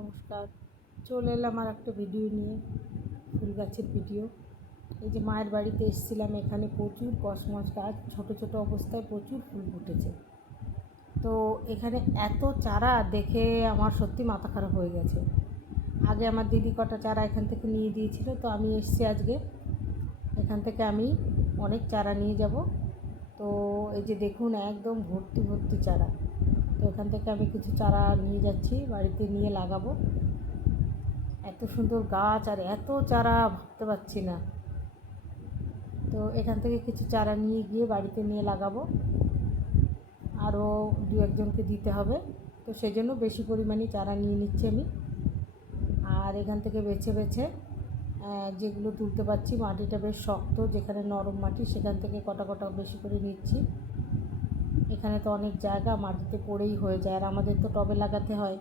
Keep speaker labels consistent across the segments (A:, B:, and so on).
A: নমস্কার। চলে এলাম আর একটা ভিডিও নিয়ে ফুল গাছের ভিডিও এই যে মায়ের বাড়িতে এসেছিলাম এখানে প্রচুর কসমস গাছ, ছোটো ছোটো অবস্থায় প্রচুর ফুল ফুটেছে। তো এখানে এত চারা দেখে আমার সত্যি মাথা খারাপ হয়ে গেছে। আগে আমার দিদি কটা চারা এখান থেকে নিয়ে দিয়েছিল, তো আমি এসছি আজকে। এখান থেকে আমি অনেক চারা নিয়ে যাব। তো এই যে দেখুন, একদম ভর্তি ভর্তি চারা। তো এখান থেকে আমি কিছু চারা নিয়ে যাচ্ছি, বাড়িতে নিয়ে লাগাবো। এত সুন্দর গাছ আর এত চারা ভাবতে পারছি না। তো এখান থেকে কিছু চারা নিয়ে গিয়ে বাড়িতে নিয়ে লাগাবো। আরও দু একজনকে দিতে হবে। তো সেই জন্য বেশি পরিমাণে চারা নিয়ে নিচ্ছি আমি। আর এখান থেকে বেছে বেছে যেগুলো তুলতে পারছি, মাটিটা বেশ শক্ত, যেখানে নরম মাটি, সেখান থেকে কটা কটা বেশি করে নিচ্ছি। এখানে তো অনেক জায়গা মাটিতে পড়েই হয়ে যায় আর আমাদের তো টবে লাগাতে হয়।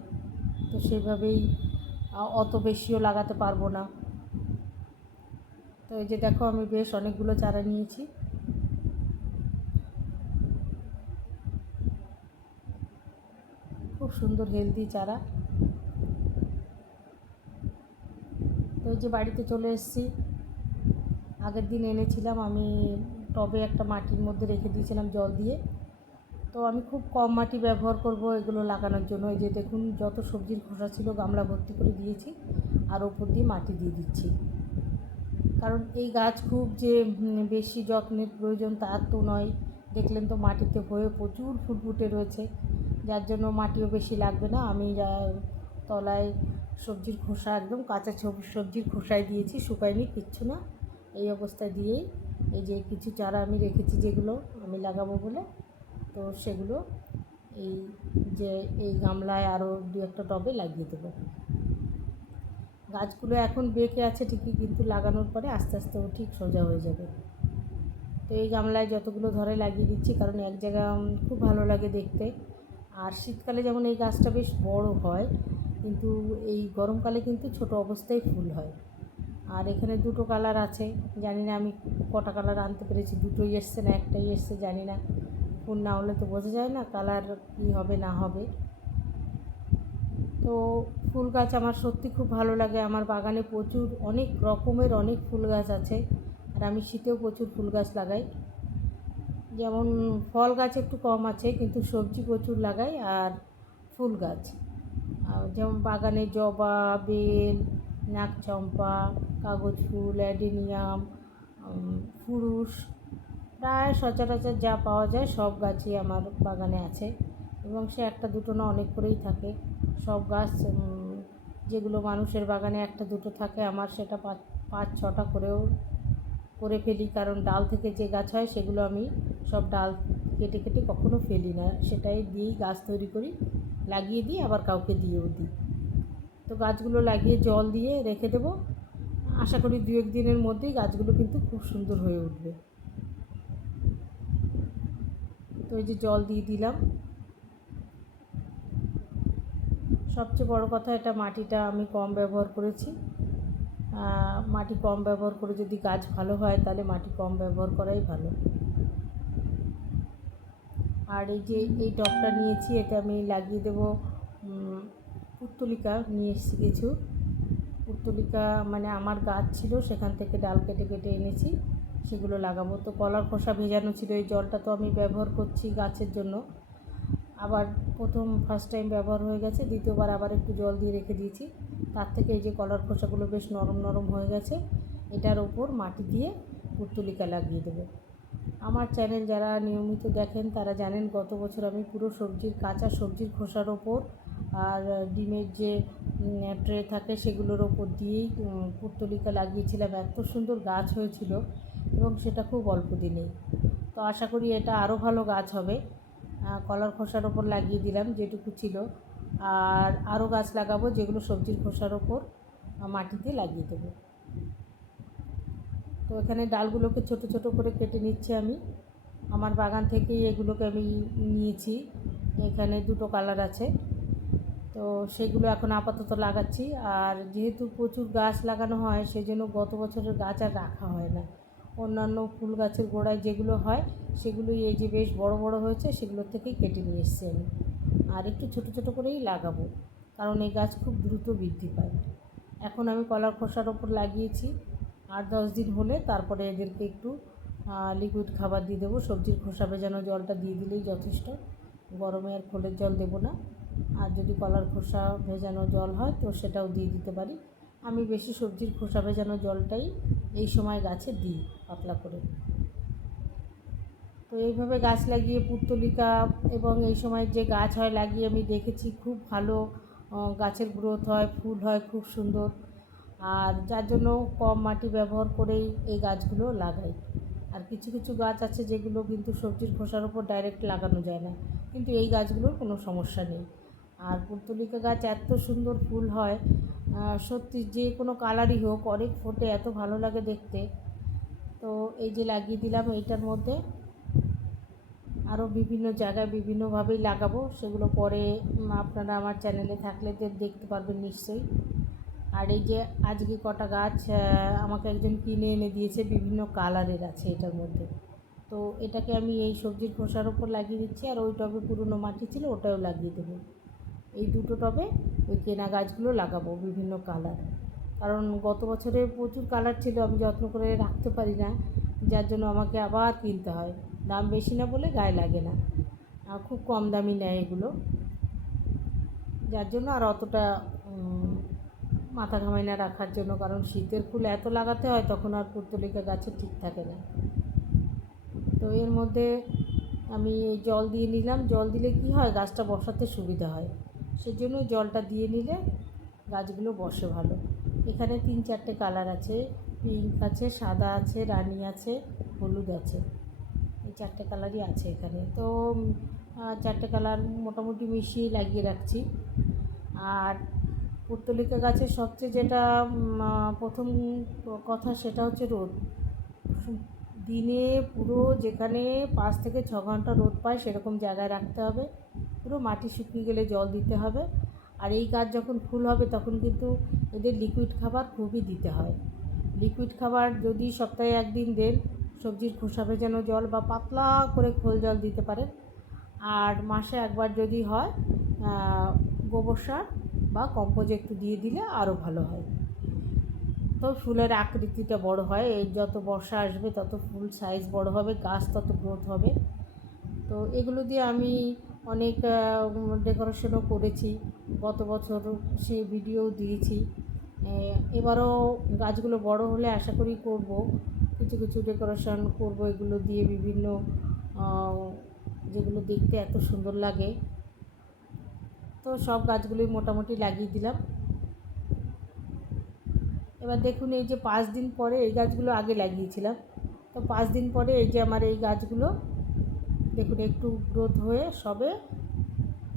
A: তো সেভাবেই অত বেশিও লাগাতে পারব না। তো এই যে দেখো আমি বেশ অনেকগুলো চারা নিয়েছি। খুব সুন্দর হেলদি চারা। তো এই যে বাড়িতে চলে এসেছি। আগের দিন এনেছিলাম, আমি টবে একটা মাটির মধ্যে রেখে দিয়েছিলাম জল দিয়ে। তো আমি খুব কম মাটি ব্যবহার করব এগুলো লাগানোর জন্য। এই যে দেখুন, যত সবজির খোসা ছিল গামলা ভর্তি করে দিয়েছি আর ওপর দিয়ে মাটি দিয়ে দিচ্ছি। কারণ এই গাছ খুব যে বেশি যত্নের প্রয়োজন তার তো নয়। দেখলেন তো মাটিতে হয়ে প্রচুর ফুল ফুটে রয়েছে। যার জন্য মাটিও বেশি লাগবে না। আমি যা- তলায় সবজির খোসা, একদম কাঁচা সব- সবজির খোসায় দিয়েছি, শুকায়নি কিচ্ছু না। এই অবস্থায় দিয়েই এই যে কিছু চারা আমি রেখেছি যেগুলো আমি লাগাবো বলে তো সেগুলো এই যে এই গামলায় আরও দু একটা টবে লাগিয়ে দেবো। গাছগুলো এখন বেঁকে আছে ঠিকই, কিন্তু লাগানোর পরে আস্তে আস্তে ও ঠিক সোজা হয়ে যাবে। তো এই গামলায় যতগুলো ধরে লাগিয়ে দিচ্ছি, কারণ এক জায়গা খুব ভালো লাগে দেখতে। আর শীতকালে যেমন এই গাছটা বেশ বড় হয়, কিন্তু এই গরমকালে কিন্তু ছোট অবস্থায় ফুল হয়। আর এখানে দুটো কালার আছে, জানি না আমি কটা কালার আনতে পেরেছি, দুটোই এসছে না, একটাই এসছে, জানি না। ফুল না হলে তো বোঝা যায় না কালার কী হবে, না হবে। তো ফুল গাছ আমার সত্যি খুব ভালো লাগে। আমার বাগানে প্রচুর অনেক রকমের অনেক ফুল গাছ আছে আর আমি শীতেও প্রচুর ফুল গাছ লাগাই। যেমন ফল গাছ একটু কম আছে কিন্তু সবজি প্রচুর লাগাই আর ফুল গাছ। যেমন বাগানে জবা, বেল নাকচম্পা কাগজ ফুল, অ্যাডেনিয়াম ফুরুষ প্রায় সচরাচর যা পাওয়া যায় সব গাছই আমার বাগানে আছে এবং সে একটা দুটো না অনেক করেই থাকে। সব গাছ যেগুলো মানুষের বাগানে একটা দুটো থাকে, আমার সেটা পাঁচ পাঁচ ছটা করেও করে ফেলি। কারণ ডাল থেকে যে গাছ হয় সেগুলো আমি সব ডাল কেটে কেটে কখনো ফেলি না। সেটাই দিয়েই গাছ তৈরি করি, লাগিয়ে দিই, আবার কাউকে দিয়েও দিই। তো গাছগুলো লাগিয়ে জল দিয়ে রেখে দেবো। আশা করি দু এক দিনের মধ্যেই গাছগুলো কিন্তু খুব সুন্দর হয়ে উঠবে। তো এই যে জল দিয়ে দিলাম। সবচেয়ে বড় কথা এটা মাটিটা আমি কম ব্যবহার করেছি। মাটি কম ব্যবহার করে যদি গাছ ভালো হয় তাহলে মাটি কম ব্যবহার করাই ভালো। আর এই যে এই টবটা নিয়েছি, এটা আমি লাগিয়ে দেবো পুত্তলিকা নিয়ে এসেছি কিছু। পুত্তলিকা মানে আমার গাছ ছিল, সেখান থেকে ডাল কেটে কেটে এনেছি। সেগুলো লাগাবো। তো কলার খোসা ভেজানো ছিল, এই জলটা তো আমি ব্যবহার করছি গাছের জন্য। আবার প্রথম ফার্স্ট টাইম ব্যবহার হয়ে গেছে, দ্বিতীয়বার আবার একটু জল দিয়ে রেখে দিয়েছি। তার থেকে এই যে কলার খোসাগুলো বেশ নরম নরম হয়ে গেছে, এটার ওপর মাটি দিয়ে পুত্তলিকা লাগিয়ে দেবো। আমার চ্যানেল যারা নিয়মিত দেখেন, তারা জানেন গত বছর আমি পুরো সবজির, কাঁচা সবজির খোসার ওপর আর ডিমের যে ট্রে থাকে, সেগুলোর ওপর দিয়েই পুত্তলিকা লাগিয়েছিলাম। এত সুন্দর গাছ হয়েছিল এবং সেটা খুব অল্প দিনেই তো আশা করি এটা আরও ভালো গাছ হবে। কলার খোসার ওপর লাগিয়ে দিলাম যেটুকু ছিল। আর আরও গাছ লাগাবো যেগুলো সবজির খোসার ওপর মাটিতে লাগিয়ে দেবো। তো এখানে ডালগুলোকে ছোট ছোট করে কেটে নিচ্ছি আমি। আমার বাগান থেকেই এগুলোকে আমি নিয়েছি। এখানে দুটো কালার আছে। তো সেগুলো এখন আপাতত লাগাচ্ছি। আর যেহেতু প্রচুর গাছ লাগানো হয় সেই জন্য গত বছরের গাছ আর রাখা হয় না। অন্যান্য ফুল গাছের গোড়ায় যেগুলো হয়, সেগুলোই এই যে বেশ বড় বড় হয়েছে, সেগুলোর থেকেই কেটে নিয়ে এসেছি আমি। আর একটু ছোট ছোট করেই লাগাবো, কারণ এই গাছ খুব দ্রুত বৃদ্ধি পায়। এখন আমি কলার খোসার ওপর লাগিয়েছি, আট দশ দিন হলে তারপরে এদেরকে একটু লিকুইড খাবার দিয়ে দেবো। সবজির খোসা ভেজানো জলটা দিয়ে দিলেই যথেষ্ট, গরমে আর খোলের জল দেবো না। আর যদি কলার খোসা ভেজানো জল হয় তো সেটাও দিয়ে দিতে পারি। আমি বেশি সবজির খোসা ভেজানো জলটাই এই সময় গাছে দিই পাতলা করে। তো এইভাবে গাছ লাগিয়ে পুত্তলিকা এবং এই সময় যে গাছ হয় লাগিয়ে আমি দেখেছি খুব ভালো গাছের গ্রোথ হয়, ফুল হয় খুব সুন্দর। আর যার জন্য কম মাটি ব্যবহার করেই এই গাছগুলো লাগাই। আর কিছু কিছু গাছ আছে যেগুলো কিন্তু সবজির খোসার ওপর ডাইরেক্ট লাগানো যায় না। কিন্তু এই গাছগুলোর কোনো সমস্যা নেই। আর পুর্তলিকা গাছ এত সুন্দর ফুল হয় সত্যি যে কোনো কালারই হোক, অনেক ফোটে, এত ভালো লাগে দেখতে। তো এই যে লাগিয়ে দিলাম, এইটার মধ্যে আরও বিভিন্ন জায়গায় বিভিন্নভাবেই লাগাবো। সেগুলো পরে আপনারা আমার চ্যানেলে থাকলে দেখতে পারবেন নিশ্চয়ই। আর এই যে আজকে কটা গাছ আমাকে একজন কিনে এনে দিয়েছে, বিভিন্ন কালারের আছে এটার মধ্যে। তো এটাকে আমি এই সবজির খোসার ওপর লাগিয়ে দিচ্ছি, আর ওই টবে পুরনো মাটি ছিল, ওটাও লাগিয়ে দেবো। এই দুটো টবে ওই কেনা গাছগুলো লাগাবো বিভিন্ন কালার। কারণ গত বছরে প্রচুর কালার ছিল, আমি যত্ন করে রাখতে পারি না, যার জন্য আমাকে আবার কিনতে হয়। দাম বেশি না বলে গায়ে লাগে না। আর খুব কম দামি নেয় এগুলো। যার জন্য আর অতটা মাথা ঘামাই না রাখার জন্য, কারণ শীতের ফুল এত লাগাতে হয়, তখন আর পুর্তলিকা গাছে ঠিক থাকে না। তো এর মধ্যে আমি জল দিয়ে নিলাম। জল দিলে কি হয়, গাছটা বসাতে সুবিধা হয়। সেজন্য জলটা দিয়ে নিলে গাছগুলো বসে ভালো। এখানে তিন চারটে কালার আছে, পিঙ্ক আছে, সাদা আছে, রানি আছে, হলুদ আছে। এই চারটে কালারই আছে এখানে। তো চারটে কালার মোটামুটি মিশিয়ে লাগিয়ে রাখছি। আর পুত্তলিকা গাছের সবচেয়ে যেটা প্রথম কথা সেটা হচ্ছে রোদ। দিনে পুরো যেখানে পাঁচ থেকে ছ ঘণ্টা রোদ পায় সেরকম জায়গায় রাখতে হবে। পুরো মাটি শুকিয়ে গেলে জল দিতে হবে। আর এই গাছ যখন ফুল হবে তখন কিন্তু এদের লিকুইড খাবার খুবই দিতে হয়। লিকুইড খাবার যদি সপ্তাহে একদিন দেন, সবজির খোসা ভেজানো জল বা পাতলা করে খোল জল দিতে পারেন। আর মাসে একবার যদি হয় গোবর সার বা কম্পোজ একটু দিয়ে দিলে আরও ভালো হয়। তো ফুলের আকৃতিটা বড় হয় এই যত বর্ষা আসবে তত ফুল সাইজ বড় হবে, গাছ তত গ্রোথ হবে। তো এগুলো দিয়ে আমি অনেক ডেকোরেশনও করেছি। গত বছর সেই ভিডিও দিয়েছি। এবারও গাছগুলো বড় হলে আশা করি করব। কিছু কিছু ডেকোরেশন করব। এগুলো দিয়ে বিভিন্ন যেগুলো দেখতে এত সুন্দর লাগে। তো সব গাছগুলোই মোটামুটি লাগিয়ে দিলাম। এবার দেখুন, এই যে পাঁচ দিন পরে এই গাছগুলো আগে লাগিয়েছিলাম। তো পাঁচ দিন পরে এই যে আমার এই গাছগুলো দেখুন, একটু গ্রোথ হয়ে সবে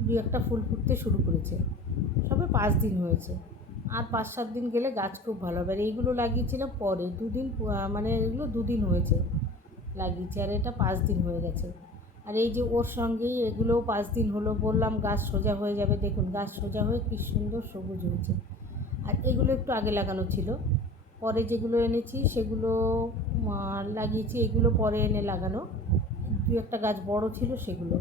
A: দু একটা ফুল ফুটতে শুরু করেছে। সবে পাঁচ দিন হয়েছে। আর পাঁচ সাত দিন গেলে গাছ খুব ভালো হবে। আর এইগুলো লাগিয়েছিলাম পরে, দুদিন মানে এগুলো দুদিন হয়েছে লাগিয়েছি, আর এটা পাঁচ দিন হয়ে গেছে। আর এই যে ওর সঙ্গেই এগুলোও পাঁচ দিন হলো, বললাম গাছ সোজা হয়ে যাবে। দেখুন, গাছ সোজা হয়ে কী সুন্দর সবুজ হয়েছে। আর এগুলো একটু আগে লাগানো ছিল। পরে যেগুলো এনেছি সেগুলো লাগিয়েছি। এগুলো পরে এনে লাগানো। দু একটা গাছ বড় ছিল সেগুলো।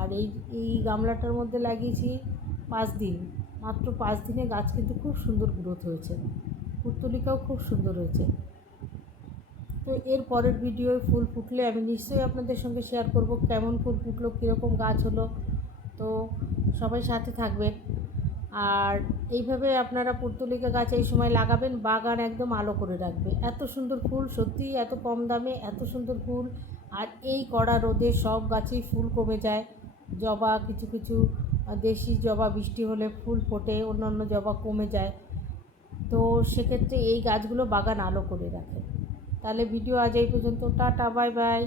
A: আর এই এই গামলাটার মধ্যে লাগিয়েছি পাঁচ দিন। মাত্র পাঁচ দিনে গাছ কিন্তু খুব সুন্দর গ্রোথ হয়েছে। পুত্তলিকাও খুব সুন্দর হয়েছে। তো এর পরের ভিডিও ফুল ফুটলে আমি নিশ্চয়ই আপনাদের সঙ্গে শেয়ার করব কেমন ফুল ফুটলো, কীরকম গাছ হলো। তো সবাই সাথে থাকবেন। আর এইভাবে আপনারা পুর্তলিকা গাছ এই সময় লাগাবেন, বাগান একদম আলো করে রাখবে। এত সুন্দর ফুল, সত্যিই এত কম দামে এত সুন্দর ফুল। আর এই কড়া রোদে সব গাছেই ফুল কমে যায়। জবা কিছু কিছু, দেশি জবা, বৃষ্টি হলে ফুল ফোটে, অন্যান্য জবা কমে যায়। তো সেক্ষেত্রে এই গাছগুলো বাগান আলো করে রাখে। তাহলে ভিডিও আজ এই পর্যন্ত। Tata, bye bye.